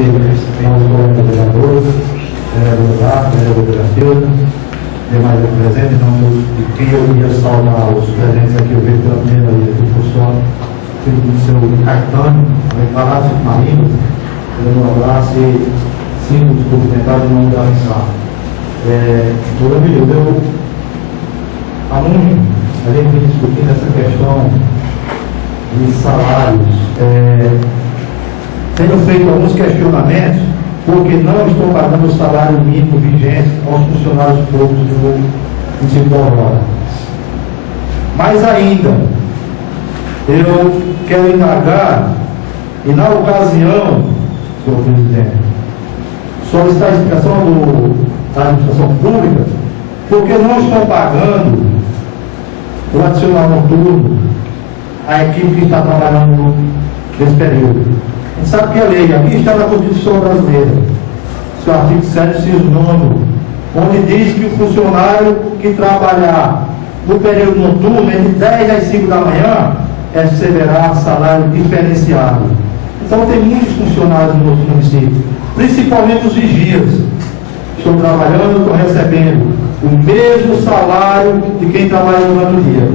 aos colegas vereadores, vereador Eduardo, vereador Gracilda, demais presentes, em nome de quem eu ia saudar os presentes aqui, eu vejo pela primeira vez que funciona, filho do seu Caetano, Palácio Marinho, dando um abraço e símbolos cumprimentar em nome da mensagem. Há muito a gente vem discutindo essa questão de salários, tendo feito alguns questionamentos, porque não estou pagando o salário mínimo vigente aos funcionários públicos do município de Aurora. Mas ainda, eu quero indagar, e na ocasião, senhor presidente, solicitar a explicação da administração pública, porque não estão pagando o adicional noturno à equipe que está trabalhando nesse período. A gente sabe que a lei, aqui está na Constituição brasileira, seu artigo 7, inciso 9, onde diz que o funcionário que trabalhar no período noturno, entre 10 às 5 da manhã, receberá salário diferenciado. Então tem muitos funcionários no nosso município, principalmente os vigias, estão trabalhando, estão recebendo o mesmo salário de quem trabalha durante o dia.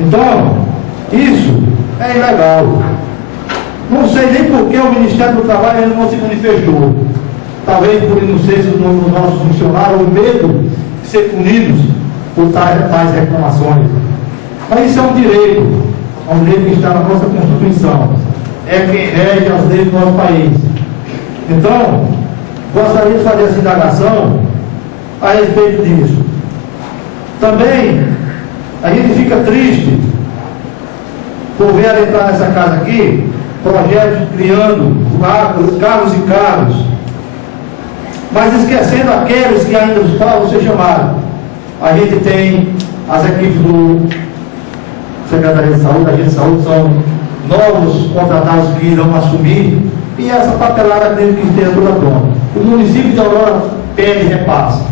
Então, isso é ilegal. Não sei nem por que o Ministério do Trabalho ainda não se manifestou. Talvez por inocência dos nossos funcionários, ou medo de ser punidos por tais reclamações. Mas isso é um direito que está na nossa Constituição. É quem rege as leis do nosso país. Então, gostaria de fazer essa indagação a respeito disso. Também, a gente fica triste por ver entrar nessa casa aqui, projetos criando carros e carros, mas esquecendo aqueles que ainda faltam ser chamados. A gente tem as equipes do Secretaria de Saúde, a Agência de Saúde, são novos contratados que irão assumir, e essa papelada tem que esteja toda pronta. O município de Aurora pede repasse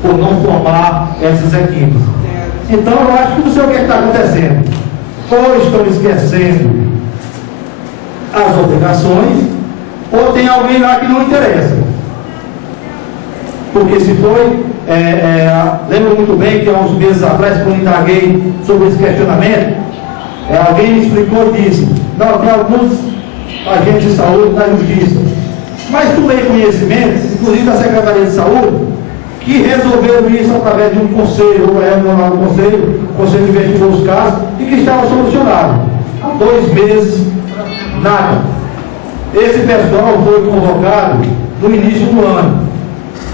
por não formar essas equipes. Então eu acho que não sei o que está acontecendo. Ou estão esquecendo as obrigações, ou tem alguém lá que não interessa. Porque se foi, lembro muito bem que há uns meses atrás, quando indaguei sobre esse questionamento, alguém me explicou e disse, não, tem alguns agentes de saúde da justiça, mas tomei conhecimento, inclusive da Secretaria de Saúde, que resolveram isso através de um conselho, o conselho investigou os casos e que estava solucionado. Há 2 meses, nada. Esse pessoal foi convocado no início do ano.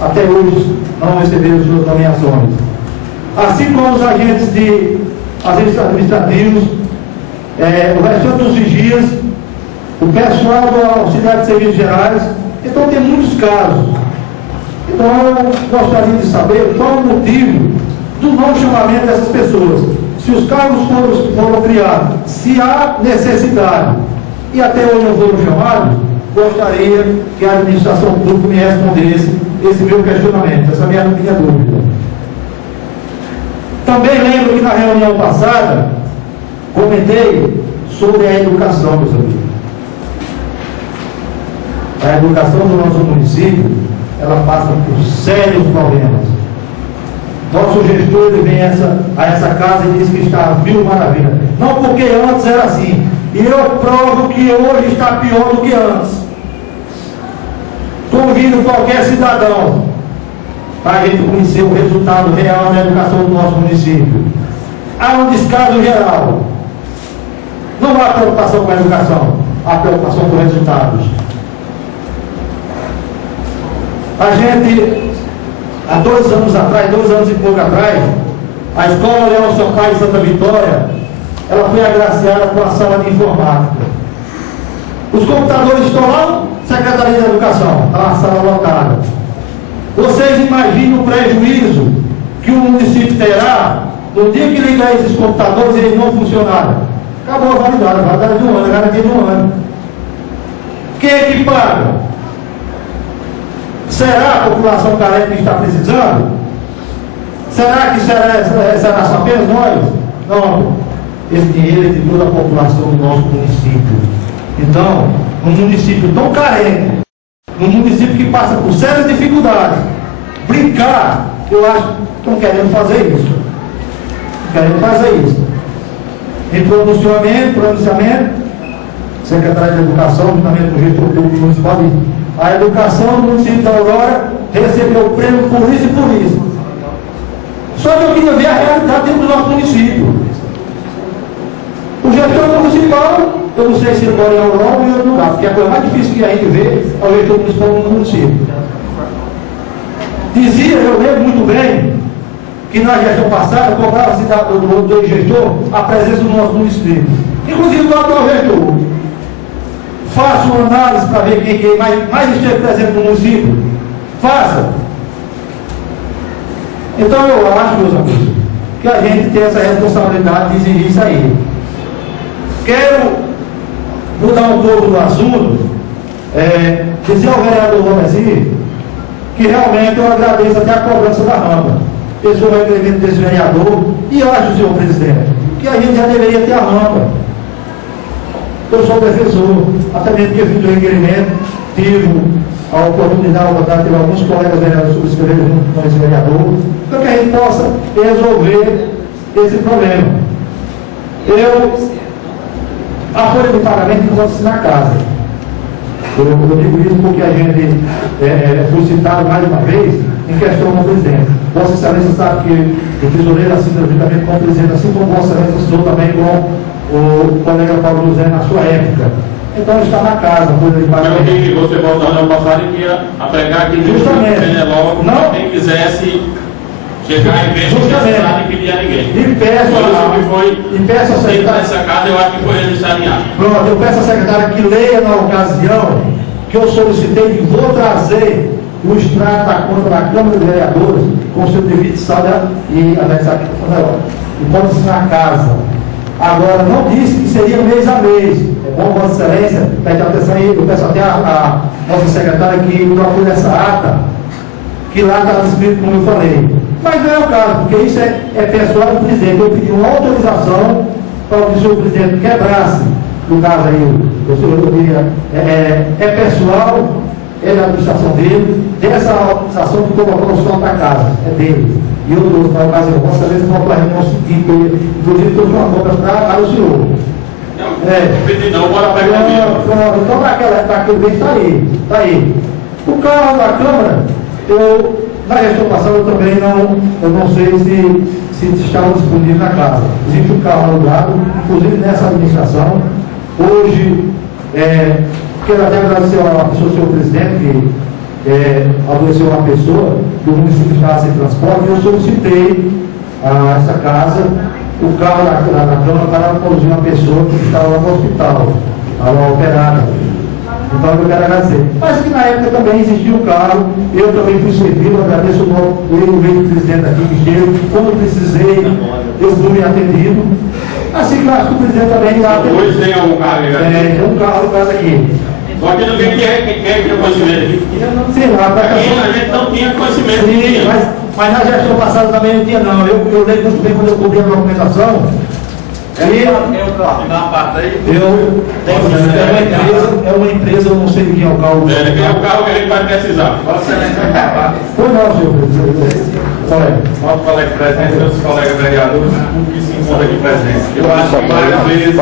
Até hoje não receberam suas nomeações. Assim como os agentes administrativos, o restante dos vigias, o pessoal do auxiliar de serviços gerais. Então tem muitos casos. Então eu gostaria de saber qual o motivo do não chamamento dessas pessoas. Se os cargos foram criados, se há necessidade e até hoje não foram chamados, gostaria que a administração pública me respondesse esse meu questionamento, essa minha dúvida. Também lembro que na reunião passada comentei sobre a educação, meus amigos. A educação do nosso município, ela passa por sérios problemas. Nosso gestor ele vem a essa casa e diz que está a mil maravilhas. Não porque antes era assim. E eu provo que hoje está pior do que antes. Convido qualquer cidadão para a gente conhecer o resultado real da educação do nosso município. Há um descaso geral. Não há preocupação com a educação, há preocupação com resultados. A gente, há 2 anos atrás, 2 anos e pouco atrás, a Escola Leão Sampaio de Santa Vitória, ela foi agraciada com a sala de informática. Os computadores estão lá, Secretaria da Educação, está a sala lotada. Vocês imaginam o prejuízo que o município terá no dia que ligar esses computadores e eles não funcionarem? Acabou a validade de 1 ano, a garantia de 1 ano. Quem é que paga? Será a população carente que está precisando? Será que será só apenas nós? Não. Esse dinheiro é de toda a população do nosso município. Então, num município tão carente, num município que passa por sérias dificuldades, brincar, eu acho que estão querendo fazer isso. Querendo fazer isso. Em pronunciamento, secretário de Educação, juntamente com o gestor público municipal, a educação do município da Aurora recebeu o prêmio por isso e por isso. Só que eu queria ver a realidade dentro do nosso município. O gestor municipal, eu não sei se ele mora em Aurora ou em outro lugar, porque a coisa mais difícil que a gente vê é o gestor municipal no município. Dizia, eu lembro muito bem, que na gestão passada cobrava-se do gestor a presença do nosso município. Inclusive do atual gestor. Faça uma análise para ver quem mais esteve presente no município. Faça. Então eu acho, meus amigos, que a gente tem essa responsabilidade de exigir isso aí. Quero mudar um pouco do assunto, dizer ao vereador Romesi que realmente eu agradeço até a cobrança da rampa. Esse foi o requerimento desse vereador, e eu acho, senhor presidente, que a gente já deveria ter a rampa. Eu sou defensor, até mesmo que fiz o requerimento, tive a oportunidade, tive alguns colegas vereadores subscreveram junto com esse vereador, para que a gente possa resolver esse problema. A folha de pagamento encontra-se na casa. Eu digo isso porque a gente foi citado mais uma vez em questão com o presidente. Vossa Excelência sabe que o tesoureiro assina juntamente com o presidente, assim como Vossa Excelência assinou também com o colega Paulo José na sua época. Então está na casa, folha de pagamento. Que você voltou no passado e ia apregar aqui justamente. Logo, não quem quisesse chegar em vez de pedir a ninguém. E peço a secretária nessa casa, eu acho que foi registrado em ato. Pronto, eu peço à secretária que leia na ocasião que eu solicitei que vou trazer o extrato da conta da Câmara de Vereadores com o seu devido saldo e anexar aqui e pode-se na casa. Agora, não disse que seria mês a mês. É bom, Vossa Excelência, preste atenção aí, eu peço até a nossa secretária que procure essa ata, que lá está escrito como eu falei. Mas não é o caso, porque isso é pessoal do presidente. Eu pedi uma autorização para que o senhor presidente quebrasse, no caso aí, eu diria, é pessoal, é da administração dele, dessa autorização que colocou o som da casa, é dele. E eu trouxe na ocasião, Vossa Excelência não para conseguir, inclusive trouxe uma cópia para o senhor. Não, bora pegar o então para aquele bem está aí. O carro da Câmara, na gestão passada eu também não sei se estava disponível na casa. Existe um carro alugado, inclusive nessa administração. Hoje, quero até agradecer ao senhor presidente, que adoeceu uma pessoa, que o município estava sem transporte, e eu solicitei a essa casa o carro da Câmara para conduzir uma pessoa que estava lá no hospital, estava operada. Então eu quero agradecer. Mas que na época também existia um carro, eu também fui servido, agradeço o vice-presidente aqui que esteve, quando precisei, eu fui atendido. Assim que eu acho que o presidente também lá. Hoje tem algum carro aí? Tem um carro no caso aqui. Só que ninguém quer conhecimento. Sim, lá aqui a gente não tinha conhecimento. Sim, mas na gestão passada também não tinha não. Eu lembro muito bem quando eu cobri a documentação. Na parte aí. É uma empresa, eu não sei quem é o carro. Quem é o carro que a gente vai precisar. Pois não, senhor presidente. Nosso colega presente, meus colegas vereadores, que se encontram aqui presentes. Eu acho que várias vezes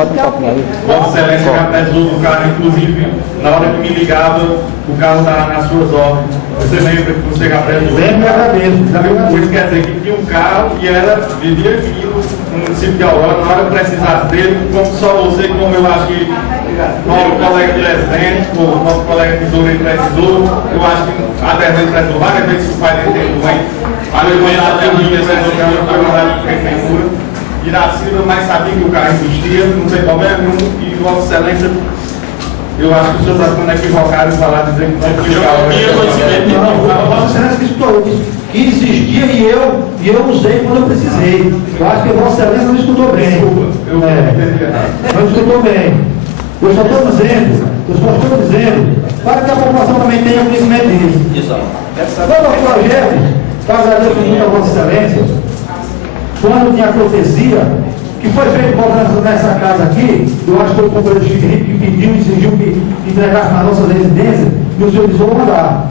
Vossa Excelência já precisou do carro, inclusive na hora que me ligava, o carro estava nas suas ordens. Você lembra que você já precisou? Lembro, eu agradeço. Isso quer dizer que tinha um carro que vivia aqui no município de Aurora, na hora que precisasse dele, como só você, como eu acho que o colega presidente, o nosso colega tesoureiro precisou, eu acho que a Dezembro precisou várias vezes que o pai dele teve doente. A Leonardo tem uma resolveu foi mandado para a prefeitura. Iracema, mas sabia que o carro existia, não tem problema nenhum, e Vossa Excelência, eu acho que o senhor está ficando equivocado em falar, dizer que não tinha conhecimento. Não, Vossa Excelência que escutou, que existia e eu usei quando eu precisei. Eu acho que Vossa Excelência não escutou bem. Desculpa, eu não escutou bem. Eu só estou dizendo, para que a população também tenha conhecimento disso. Quando o projeto, eu agradeço muito a Vossa Excelência, quando tinha a profecia, que que foi feito cobrança nessa casa aqui, eu acho que foi o companheiro Chico Henrique que pediu e exigiu que entregasse na nossa residência, e os senhores vão mandar.